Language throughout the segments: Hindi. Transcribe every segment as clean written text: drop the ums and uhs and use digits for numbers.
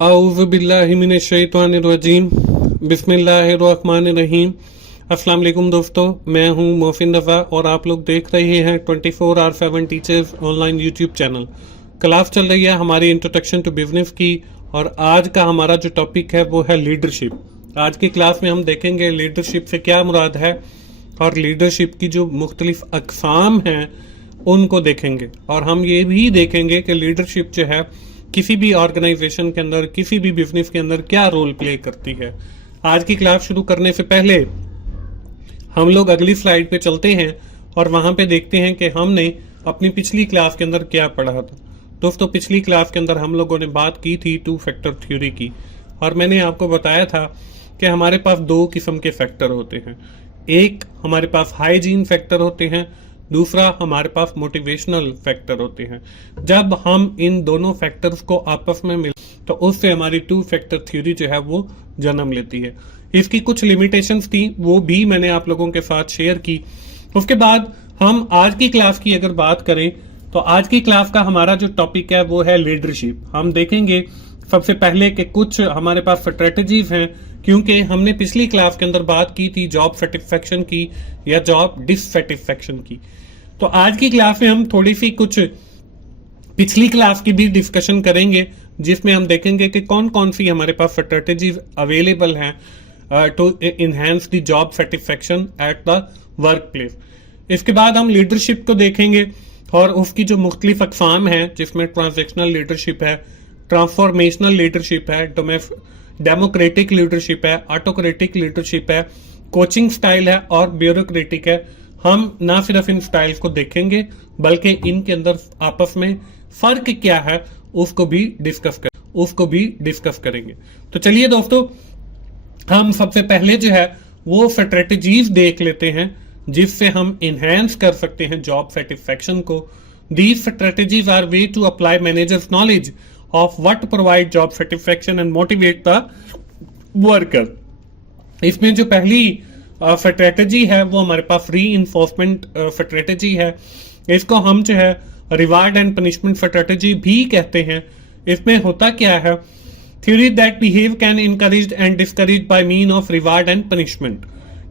औज़ुबिल्लाहिमिनश्शैतानिर्रजीम बिस्मिल्लाहिर्रहमानिर्रहीम। अस्सलाम वालेकुम दोस्तों, मैं हूं मोहसिन रज़ा और आप लोग देख रहे हैं 24/7 teachers online YouTube channel. Class चल रही है हमारी इंट्रोडक्शन टू बिजनेस की और आज का हमारा जो टॉपिक है वो है लीडरशिप। आज की क्लास में हम देखेंगे लीडरशिप से क्या मुराद है और लीडरशिप की जो मुख्तलिफ अक़साम हैं उनको देखेंगे, और हम ये भी देखेंगे कि लीडरशिप जो है किसी भी ऑर्गेनाइजेशन के अंदर, किसी भी बिजनेस के अंदर क्या रोल प्ले करती है। आज की क्लास शुरू करने से पहले हम लोग अगली स्लाइड पे चलते हैं और वहां पे देखते हैं कि हमने अपनी पिछली क्लास के अंदर क्या पढ़ा था। दोस्तों, पिछली क्लास के अंदर हम लोगों ने बात की थी 2 फैक्टर थ्योरी की, और मैंने आपको बताया था कि हमारे पास 2 किस्म के फैक्टर होते हैं। एक हमारे पास हाइजीन फैक्टर होते हैं, दूसरा हमारे पास मोटिवेशनल फैक्टर होते हैं। जब हम इन दोनों फैक्टर्स को आपस में मिल तो उससे हमारी 2 फैक्टर थ्योरी जो है वो जन्म लेती है। इसकी कुछ लिमिटेशंस थी, वो भी मैंने आप लोगों के साथ शेयर की। उसके बाद हम आज की क्लास की अगर बात करें तो आज की क्लास का हमारा जो टॉपिक है वो है लीडरशिप। हम देखेंगे सबसे पहले कि कुछ हमारे पास स्ट्रेटजीज हैं, क्योंकि हमने पिछली क्लास के अंदर बात की थी जॉब सेटिस्फेक्शन की या जॉब डिससेटिस्फेक्शन की। तो आज की क्लास में हम थोड़ी सी कुछ पिछली क्लास की भी डिस्कशन करेंगे, जिसमें हम देखेंगे कि कौन कौन सी हमारे पास स्ट्रेटजीज अवेलेबल हैं to enhance the job satisfaction at the work place. इसके बाद हम लीडरशिप को देखेंगे और उसकी जो मुख्तलिफ अक़साम हैं, जिसमें ट्रांजेक्शनल लीडरशिप है, ट्रांसफॉर्मेशनल लीडरशिप है, डेमोक्रेटिक लीडरशिप है, ऑटोक्रेटिक लीडरशिप है, कोचिंग स्टाइल है और ब्यूरोक्रेटिक है। हम ना सिर्फ इन स्टाइल्स को देखेंगे बल्कि इनके अंदर आपस में फर्क क्या है उसको भी डिस्कस करेंगे। तो चलिए दोस्तों, हम सबसे पहले जो है वो स्ट्रेटजीज देख लेते हैं जिससे हम इनहेंस कर सकते हैं जॉब सेटिस्फेक्शन को। These strategies are ways to apply managers knowledge of what provide job satisfaction and motivate the worker. इसमें जो पहली स्ट्रेटजी है वो हमारे पास री इन्फोर्समेंट स्ट्रेटजी है। इसको हम जो है रिवार्ड एंड पनिशमेंट स्ट्रेटजी भी कहते हैं। इसमें होता क्या है, theory that behave can encourage and discourage by mean of reward and punishment,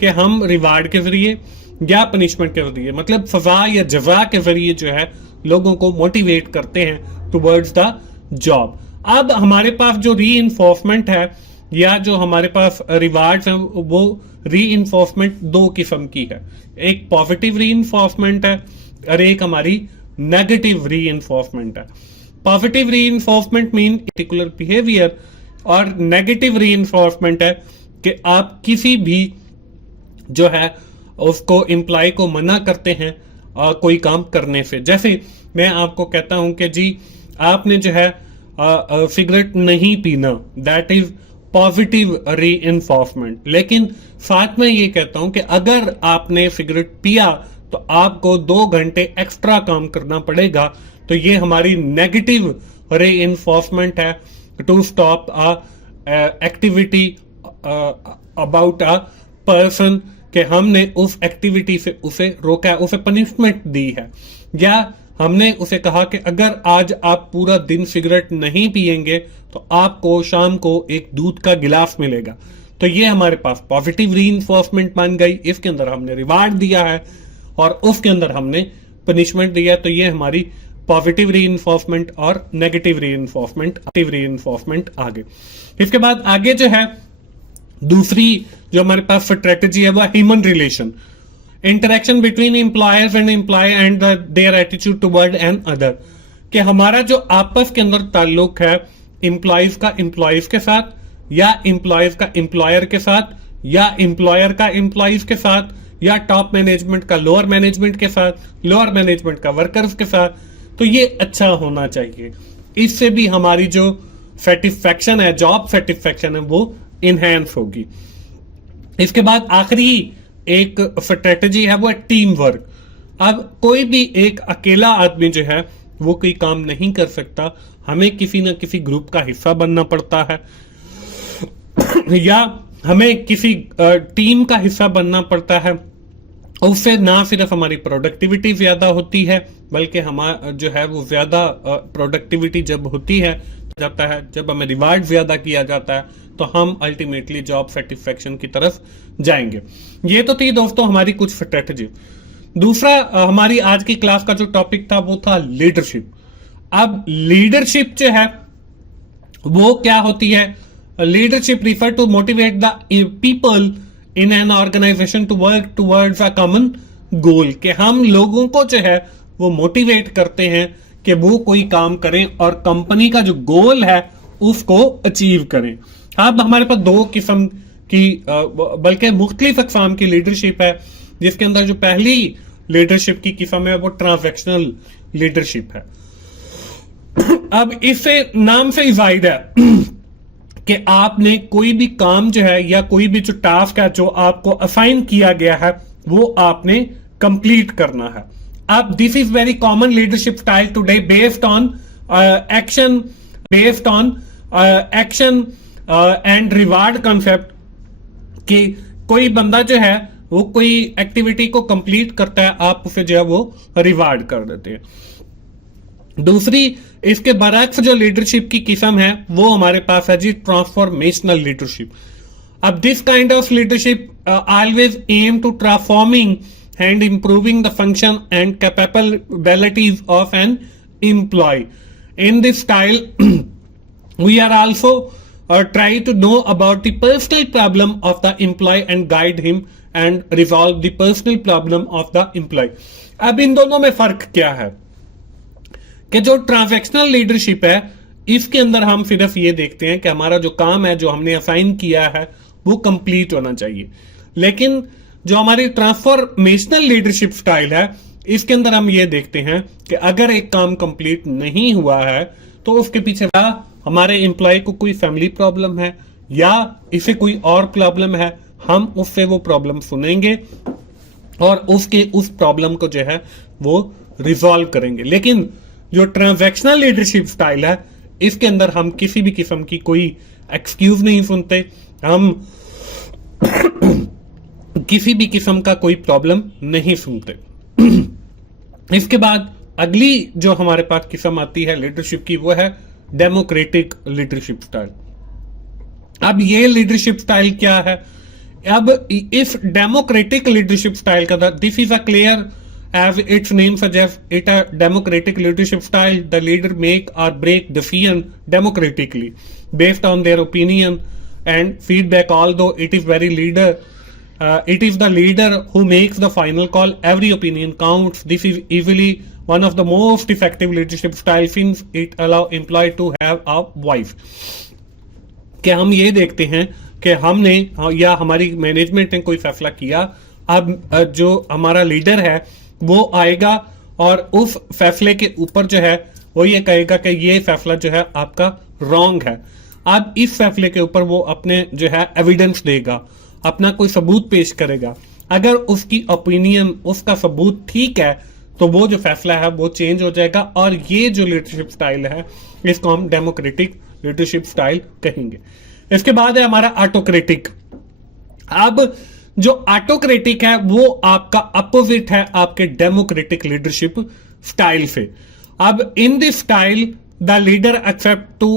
कि हम रिवार्ड के जरिए या पनिशमेंट के जरिए, मतलब सजा या जजा के जरिए जो है लोगों को मोटिवेट करते हैं टुवर्ड्स द जॉब। अब हमारे पास जो री इन्फोर्समेंट है या जो हमारे पास रिवार्ड्स हैं वो री इन्फोर्समेंट 2 किस्म की है। एक पॉजिटिव री इन्फोर्समेंट है और एक हमारी नेगेटिव री इन्फोर्समेंट है। पॉजिटिव री इन्फोर्समेंट मीन पर्टिकुलर बिहेवियर और नेगेटिव री इन्फोर्समेंट है कि आप किसी भी जो है उसको एम्प्लॉय को मना करते हैं कोई काम करने से। जैसे मैं आपको कहता हूं कि जी आपने जो है सिगरेट नहीं पीना, दैट इज पॉजिटिव री इन्फोर्समेंट। लेकिन साथ में ये कहता हूं कि अगर आपने सिगरेट पिया तो आपको 2 घंटे एक्स्ट्रा काम करना पड़ेगा, तो ये हमारी नेगेटिव री इन्फोर्समेंट है to stop activity about a person, कि हमने उस एक्टिविटी से उसे रोका है, उसे पनिशमेंट दी है। या हमने उसे कहा कि अगर आज आप पूरा दिन सिगरेट नहीं पिएंगे तो आपको शाम को एक दूध का गिलास मिलेगा। तो ये हमारे पास पॉजिटिव रीइंफोर्समेंट मान गई। इसके अंदर हमने रिवार्ड दिया है और उसके अंदर हमने पनिशमेंट दिया है। तो ये हमारी पॉजिटिव रीइंफोर्समेंट और नेगेटिव रीइंफोर्समेंट आगे। इसके बाद आगे जो है दूसरी जो हमारे पास स्ट्रेटजी है वो human relation, interaction between employers and employ and their attitude toward another, कि हमारा जो आपस के अंदर ताल्लुक है एम्प्लॉयज का एम्प्लॉयज के साथ या एम्प्लॉयज का एम्प्लॉयर के साथ या एम्प्लॉयर का एम्प्लॉयज के साथ या टॉप मैनेजमेंट का लोअर मैनेजमेंट के साथ, लोअर मैनेजमेंट का वर्कर्स के साथ, तो ये अच्छा होना चाहिए। इससे भी हमारी जो सेटिस्फेक्शन है, जॉब सेटिस्फेक्शन है, वो इनहेंस होगी। इसके बाद आखिरी एक स्ट्रेटजी है वो टीम वर्क। अब कोई भी एक अकेला आदमी जो है वो कोई काम नहीं कर सकता, हमें किसी न किसी ग्रुप का हिस्सा बनना पड़ता है या हमें किसी टीम का हिस्सा बनना पड़ता है। उससे ना सिर्फ हमारी प्रोडक्टिविटी ज्यादा होती है बल्कि हमारा जो है वो ज्यादा प्रोडक्टिविटी जब होती है जाता है, जब हमें रिवार्ड ज्यादा किया जाता है, तो हम अल्टीमेटली जॉब सेटिस्फेक्शन की तरफ जाएंगे। ये तो थी दोस्तों हमारी कुछ स्ट्रेटजी। दूसरा हमारी आज की क्लास का जो टॉपिक था वो था लीडरशिप। अब लीडरशिप जो है वो क्या होती है? Leadership refer to motivate the people in an organization to work towards a common goal, कि हम लोगों को जो है वो मोटिवेट करते हैं कि वो कोई काम करें और कंपनी का जो गोल है उसको अचीव करें। अब हमारे पास दो किस्म की बल्कि मुख्तलिफ अक़साम की लीडरशिप है, जिसके अंदर जो पहली लीडरशिप की किस्म है वो ट्रांजैक्शनल लीडरशिप है। अब इससे नाम से ही जाहिर है कि आपने कोई भी काम जो है या कोई भी जो टास्क है जो आपको असाइन किया गया है वो आपने कंप्लीट करना है। अब this is very common leadership style today based on action and reward concept, कि कोई बंदा जो है वो कोई एक्टिविटी को कंप्लीट करता है, आप उसे जो है वो रिवार्ड कर देते हैं। दूसरी इसके बरक्स जो लीडरशिप की किस्म है वो हमारे पास है जी ट्रांसफॉर्मेशनल लीडरशिप। अब this kind of leadership always aim to transforming and improving the function and capabilities of an employee. In this style, we are also try to know about the personal problem of the employee and guide him and resolve the personal problem of the employee. अब इन दोनों में फर्क क्या है कि जो ट्रांजैक्शनल लीडरशिप है इसके अंदर हम सिर्फ ये देखते हैं कि हमारा जो काम है जो हमने असाइन किया है वो कंप्लीट होना चाहिए, लेकिन जो हमारी ट्रांसफॉर्मेशनल लीडरशिप स्टाइल है इसके अंदर हम ये देखते हैं कि अगर एक काम कंप्लीट नहीं हुआ है तो उसके पीछे हमारे एम्प्लॉय को कोई फैमिली प्रॉब्लम है या इसे कोई और प्रॉब्लम है, हम उससे वो प्रॉब्लम सुनेंगे और उसके उस प्रॉब्लम को जो है वो रिजॉल्व करेंगे। लेकिन जो ट्रांजैक्शनल लीडरशिप स्टाइल है इसके अंदर हम किसी भी किस्म की कोई एक्सक्यूज नहीं सुनते, हम किसी भी किस्म का कोई प्रॉब्लम नहीं सुनते। इसके बाद अगली जो हमारे पास किस्म आती है लीडरशिप की वो है डेमोक्रेटिक लीडरशिप स्टाइल। अब ये लीडरशिप स्टाइल क्या है? अब इस डेमोक्रेटिक लीडरशिप स्टाइल का this is a clear as its name suggest it a democratic leadership style. The leader make और break decision democratically based on their opinion and feedback, although it is very leader it is the leader who makes the final call. Every opinion counts. This is easily one of the most effective leadership styles since it allow employee to have a voice. कि हम ये देखते हैं कि हमने या हमारी मैनेजमेंट ने कोई फैसला किया, अब जो हमारा लीडर है वो आएगा और उस फैसले के ऊपर जो है वो ये कहेगा कि ये फैसला जो है आपका रॉन्ग है। अब इस फैसले के ऊपर वो अपने जो है एविडेंस देगा, अपना कोई सबूत पेश करेगा। अगर उसकी ओपिनियन उसका सबूत ठीक है तो वो जो फैसला है वो चेंज हो जाएगा, और ये जो लीडरशिप स्टाइल है इसको हम डेमोक्रेटिक लीडरशिप स्टाइल कहेंगे। इसके बाद है हमारा ऑटोक्रेटिक। अब जो ऑटोक्रेटिक है वो आपका अपोजिट है आपके डेमोक्रेटिक लीडरशिप स्टाइल से। अब in this style the leader accept to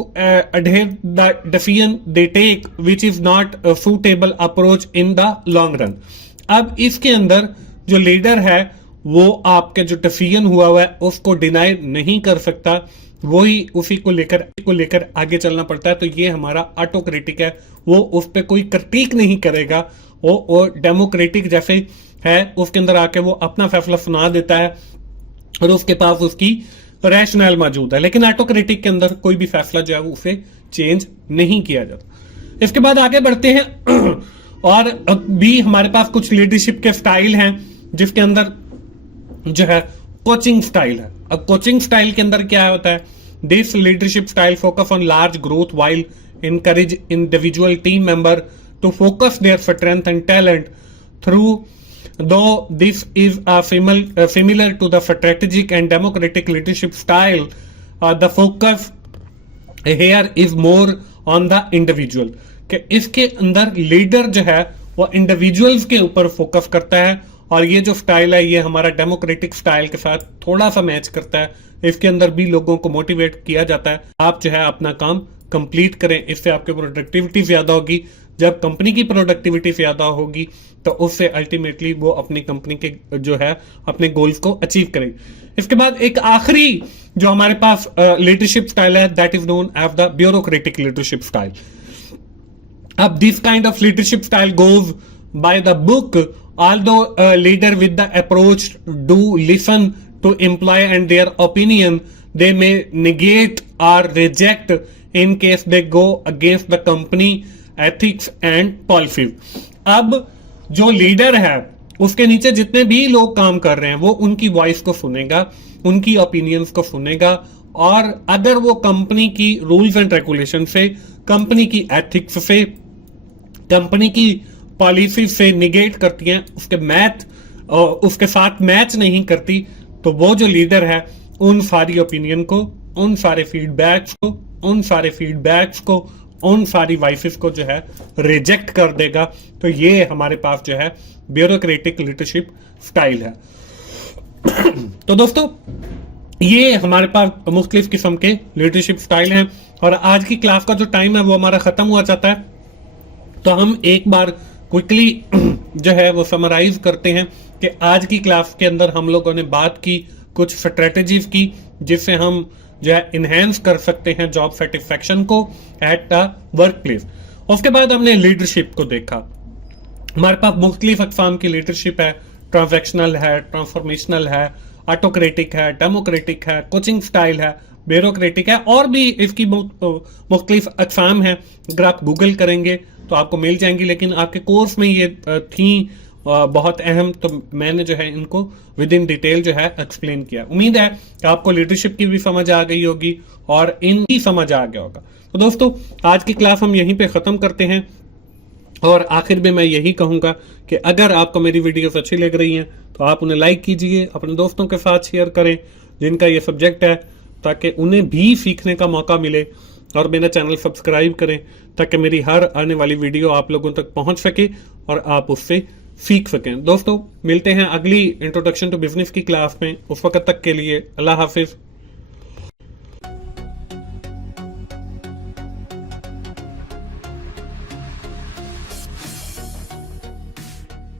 adhere the decision they take which is not a suitable approach in the long run. अब इसके अंदर जो लीडर है वो आपके जो डिसीजन हुआ है उसको डिनाई नहीं कर सकता, वही उसी को लेकर आगे चलना पड़ता है। तो ये हमारा ऑटोक्रेटिक है, वो उस पर कोई क्रिटिक नहीं करेगा। वो डेमोक्रेटिक जैसे है उसके अंदर आके वो अपना फैसला सुना देता है और उसके पास उसकी रैशनल मौजूद है, लेकिन ऑटोक्रेटिक के अंदर कोई भी फैसला जो है उसे चेंज नहीं किया जाता। इसके बाद आगे बढ़ते हैं और भी हमारे पास कुछ लीडरशिप के स्टाइल हैं जिसके अंदर जो है कोचिंग स्टाइल है। अब कोचिंग स्टाइल के अंदर क्या होता है? This leadership style focus on large growth while encourage individual team member to focus their strength and talent through. Though this is similar to the strategic and democratic leadership style, the focus here is more on the individual. कि इसके अंदर लीडर जो है वो इंडिविजुअल्स के ऊपर फोकस करता है और ये जो स्टाइल है ये हमारा डेमोक्रेटिक स्टाइल के साथ थोड़ा सा मैच करता है। इसके अंदर भी लोगों को मोटिवेट किया जाता है, आप जो है अपना काम कंप्लीट करें, इससे आपकी प्रोडक्टिविटी ज्यादा होगी। जब कंपनी की प्रोडक्टिविटी ज्यादा होगी तो उससे अल्टीमेटली वो अपनी कंपनी के जो है अपने गोल्स को अचीव करेगी। इसके बाद एक आखिरी जो हमारे पास लीडरशिप स्टाइल है, that is known as the bureaucratic leadership style. अब this kind of leadership style goes by the book, although a leader with the approach do listen to employee and their opinion, they may negate or reject in case they go against the company ethics and policies. अब जो लीडर है उसके नीचे जितने भी लोग काम कर रहे हैं वो उनकी वॉइस को सुनेगा, उनकी ओपिनियंस को सुनेगा, और अगर वो कंपनी की रूल्स एंड रेगुलेशन से, कंपनी की एथिक्स से, कंपनी की पॉलिसी से निगेट करती हैं, उसके साथ मैच नहीं करती, तो वो जो लीडर है उन सारी ओपिनियन को, उन सारे फीडबैक्स को, उन सारी वॉइसेस को जो है रिजेक्ट कर देगा। तो ये हमारे पास जो है ब्यूरोक्रेटिक लीडरशिप स्टाइल है। तो दोस्तों ये हमारे पास मुख्तलिफ किस्म के लीडरशिप स्टाइल हैं, और आज की क्लास का जो टाइम है वो हमारा खत्म हुआ जाता है। तो हम एक बार क्विकली जो है वो समराइज करते हैं कि आज की क्लास के अंदर हम लोगों ने बात की कुछ स्ट्रेटजीज की जिससे हम जो है इनहेंस कर सकते हैं जॉब सेटिस्फैक्शन को एट द वर्क प्लेस। उसके बाद हमने लीडरशिप को देखा। हमारे पास मुख्तलिफ अक़साम की लीडरशिप है, ट्रांजैक्शनल है, ट्रांसफॉर्मेशनल है, ऑटोक्रेटिक है, डेमोक्रेटिक है, कोचिंग स्टाइल है, ब्यूरोक्रेटिक है, और भी इसकी मुख्तलिफ अक़साम है। अगर आप गूगल करेंगे तो आपको मिल जाएंगी, लेकिन आपके कोर्स में ये थी बहुत अहम, तो मैंने जो है इनको विद इन डिटेल जो है एक्सप्लेन किया। उम्मीद है कि आपको लीडरशिप की भी समझ आ गई होगी और इनकी समझ आ गया होगा। तो दोस्तों आज की क्लास हम यहीं पे ख़त्म करते हैं, और आखिर में मैं यही कहूँगा कि अगर आपको मेरी वीडियोस अच्छी लग रही हैं तो आप उन्हें लाइक कीजिए, अपने दोस्तों के साथ शेयर करें जिनका ये सब्जेक्ट है, ताकि उन्हें भी सीखने का मौका मिले, और मेरा चैनल सब्सक्राइब करें ताकि मेरी हर आने वाली वीडियो आप लोगों तक पहुंच सके और आप उससे सीख सकें। दोस्तों मिलते हैं अगली इंट्रोडक्शन टू बिजनेस की क्लास में। उस वक्त तक के लिए अल्लाह हाफिज।